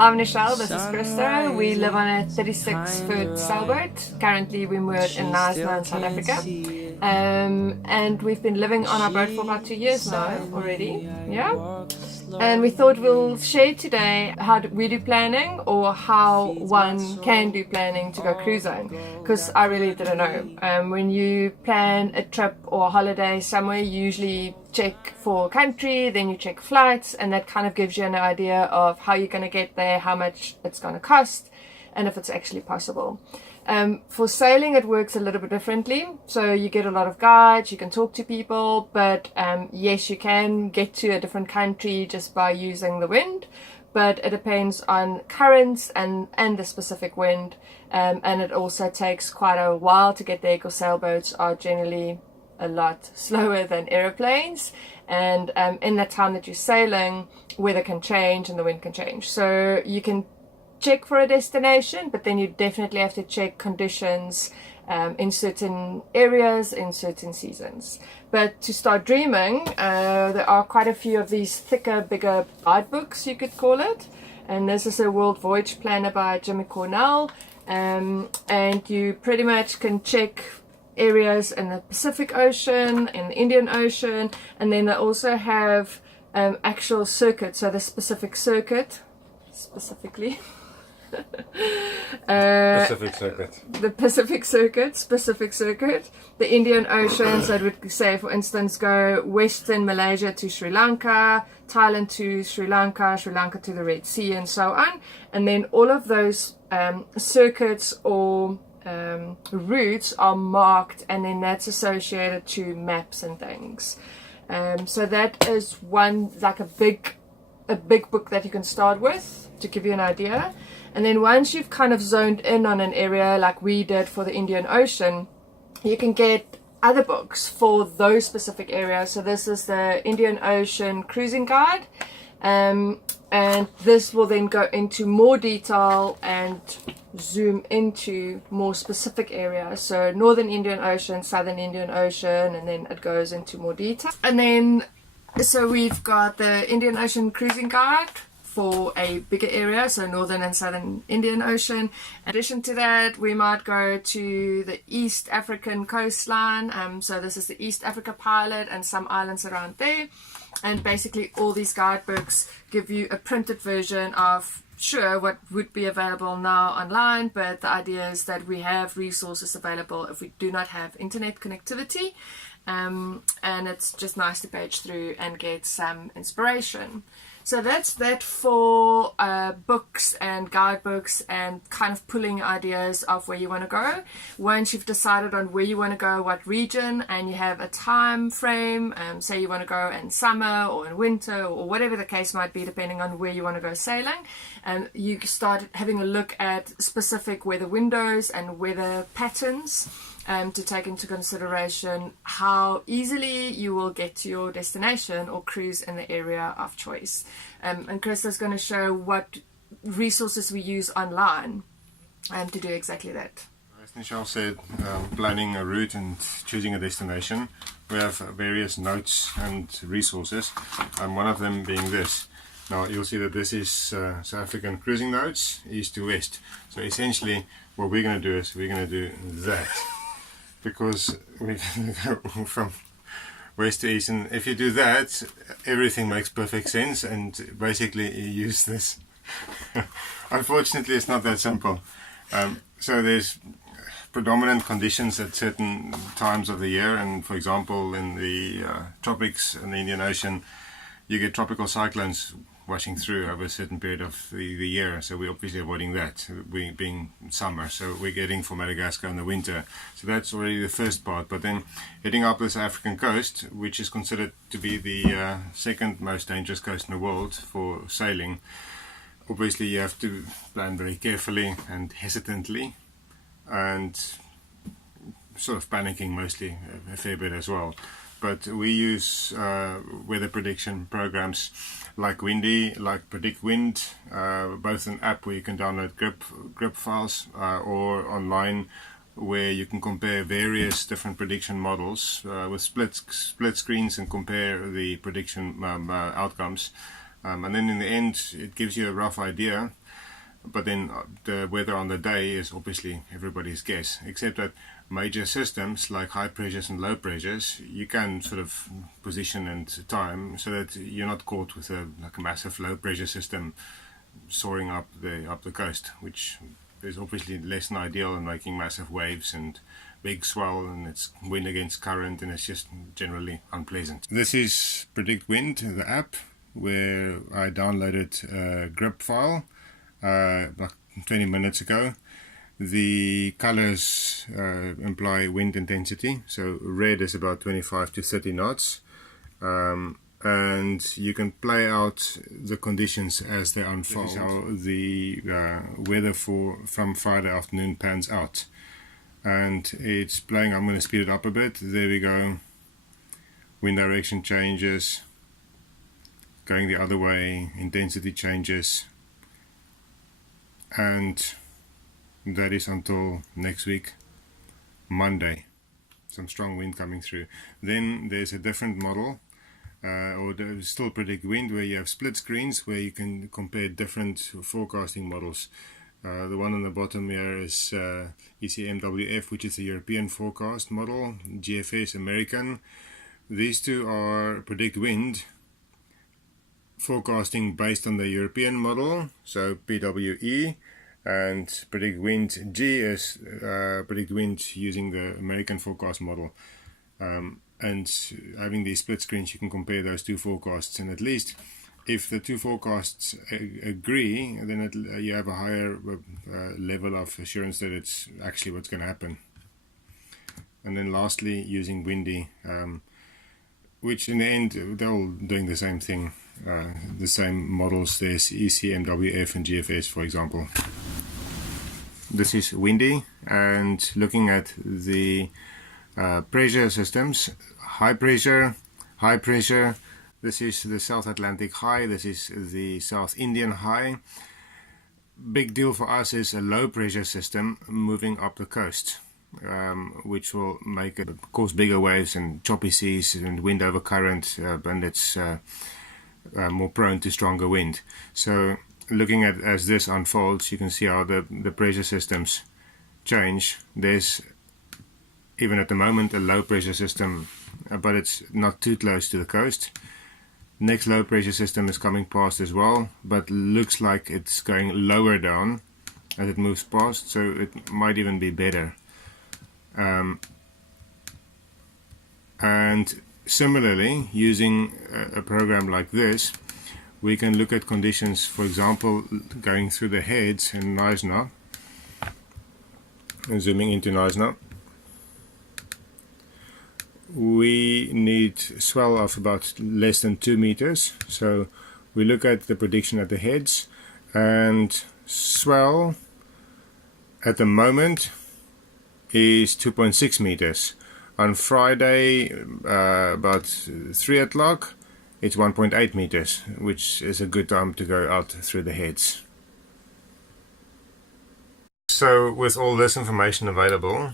I'm Nichelle, this is Krista. We live on a 36-foot sailboat. Currently we're moored in Knysna in South Africa. And we've been living on our boat for about 2 years now already. Yeah. And we thought we'll share today how we do planning, or how one can do planning to go cruising, because I really didn't know. When you plan a trip or a holiday somewhere, you usually check for country, then you check flights, and that kind of gives you an idea of how you're going to get there, how much it's going to cost, and if it's actually possible. For sailing, it works a little bit differently. So you get a lot of guides, you can talk to people, but yes, you can get to a different country just by using the wind, but it depends on currents and the specific wind, and it also takes quite a while to get there, because sailboats are generally a lot slower than aeroplanes, and in the time that you're sailing, weather can change and the wind can change. So you can check for a destination, but then you definitely have to check conditions in certain areas, in certain seasons. But to start dreaming, there are quite a few of these thicker, bigger guidebooks, you could call it. And this is a World Voyage Planner by Cornell. And you pretty much can check areas in the Pacific Ocean, in the Indian Ocean, and then they also have actual circuits. So the specific circuit, specifically. Pacific Circuit. The Pacific Circuit, specific circuit. The Indian Ocean, so it would say, for instance, go Western Malaysia to Sri Lanka, Thailand to Sri Lanka, Sri Lanka to the Red Sea, and so on. And then all of those circuits or routes are marked, and then that's associated to maps and things. So that is one, like a big book that you can start with to give you an idea. And then once you've kind of zoned in on an area, like we did for the Indian Ocean, you can get other books for those specific areas. So this is the Indian Ocean Cruising Guide, and this will then go into more detail and zoom into more specific areas. So Northern Indian Ocean, Southern Indian Ocean, and then it goes into more detail. And then so we've got the Indian Ocean Cruising Guide for a bigger area, so Northern and Southern Indian Ocean. In addition to that, we might go to the East African coastline. So this is the East Africa Pilot and some islands around there. And basically all these guidebooks give you a printed version of, sure, what would be available now online, but the idea is that we have resources available if we do not have internet connectivity. And it's just nice to page through and get some inspiration. So that's that for books and guidebooks and kind of pulling ideas of where you want to go. Once you've decided on where you want to go, what region, and you have a time frame, say you want to go in summer or in winter or whatever the case might be, depending on where you want to go sailing, and you start having a look at specific weather windows and weather patterns, to take into consideration how easily you will get to your destination or cruise in the area of choice. And Krista's going to show what resources we use online to do exactly that. As Nichelle said, planning a route and choosing a destination, we have various notes and resources, and one of them being this. Now you'll see that this is South African cruising notes, east to west. So essentially what we're going to do is we're going to do that. Because we go from west to east, and if you do that, everything makes perfect sense, and basically you use this. Unfortunately, it's not that simple. So there's predominant conditions at certain times of the year, and for example in the tropics in the Indian Ocean, you get tropical cyclones washing through over a certain period of the year, so we're obviously avoiding that, being summer. So we're getting for Madagascar in the winter, so that's already the first part. But then heading up the South African coast, which is considered to be the second most dangerous coast in the world for sailing, obviously you have to plan very carefully and hesitantly, and sort of panicking mostly a fair bit as well. But we use weather prediction programs like Windy, like Predict Wind, both an app where you can download grip files, or online where you can compare various different prediction models with split screens and compare the prediction outcomes. and then in the end it gives you a rough idea, but then the weather on the day is obviously everybody's guess, except that major systems like high pressures and low pressures you can sort of position and time so that you're not caught with a massive low pressure system soaring up the coast, which is obviously less than ideal and making massive waves and big swell, and it's wind against current, and it's just generally unpleasant. This is Predict Wind, the app, where I downloaded a grip file like 20 minutes ago. The colors imply wind intensity, so red is about 25 to 30 knots, and you can play out the conditions as they unfold. This is how the weather from Friday afternoon pans out, and it's playing. I'm going to speed it up a bit. There we go. Wind direction changes, going the other way, intensity changes, and that is until next week, Monday. Some strong wind coming through. Then there's a different model, or still Predict Wind, where you have split screens where you can compare different forecasting models. The one on the bottom here is ECMWF, which is the European forecast model, GFS American. These two are Predict Wind forecasting based on the European model, so PWE, and Predict Wind G is Predict Wind using the American forecast model. And having these split screens, you can compare those two forecasts, and at least if the two forecasts agree, then you have a higher level of assurance that it's actually what's going to happen. And then lastly, using Windy, which in the end they're all doing the same thing, the same models. There's ECMWF and GFS, for example. This is Windy, and looking at the pressure systems, high pressure, high pressure. This is the South Atlantic high, this is the South Indian high. Big deal for us is a low pressure system moving up the coast, which will cause bigger waves and choppy seas and wind over current, and it's more prone to stronger wind. So looking at as this unfolds, you can see how the pressure systems change. There's even at the moment a low pressure system, but it's not too close to the coast. Next low pressure system is coming past as well, but looks like it's going lower down as it moves past, so it might even be better. And similarly, using a program like this, we can look at conditions, for example, going through the heads in Knysna, and zooming into Knysna. We need swell of about less than 2 meters, so we look at the prediction at the heads, and swell at the moment is 2.6 meters. On Friday about 3 o'clock it's 1.8 meters, which is a good time to go out through the heads. So with all this information available,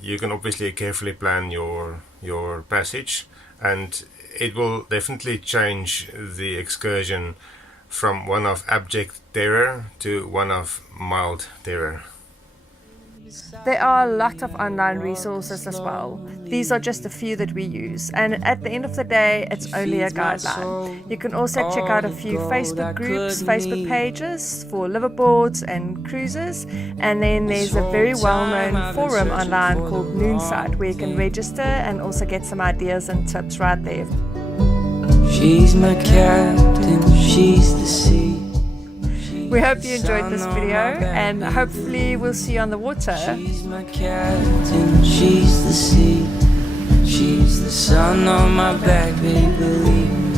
you can obviously carefully plan your passage, and it will definitely change the excursion from one of abject terror to one of mild terror. There are a lot of online resources as well. These are just a few that we use, and at the end of the day it's only a guideline. You can also check out a few Facebook groups, Facebook pages for liveaboards and cruises, and then there's a very well-known forum online called Knysna where you can register and also get some ideas and tips right there. She's my captain, she's the sea. We hope you enjoyed this video, and hopefully we'll see you on the water. She's my captain, she's the sea. She's the sun on my back, baby, believe me.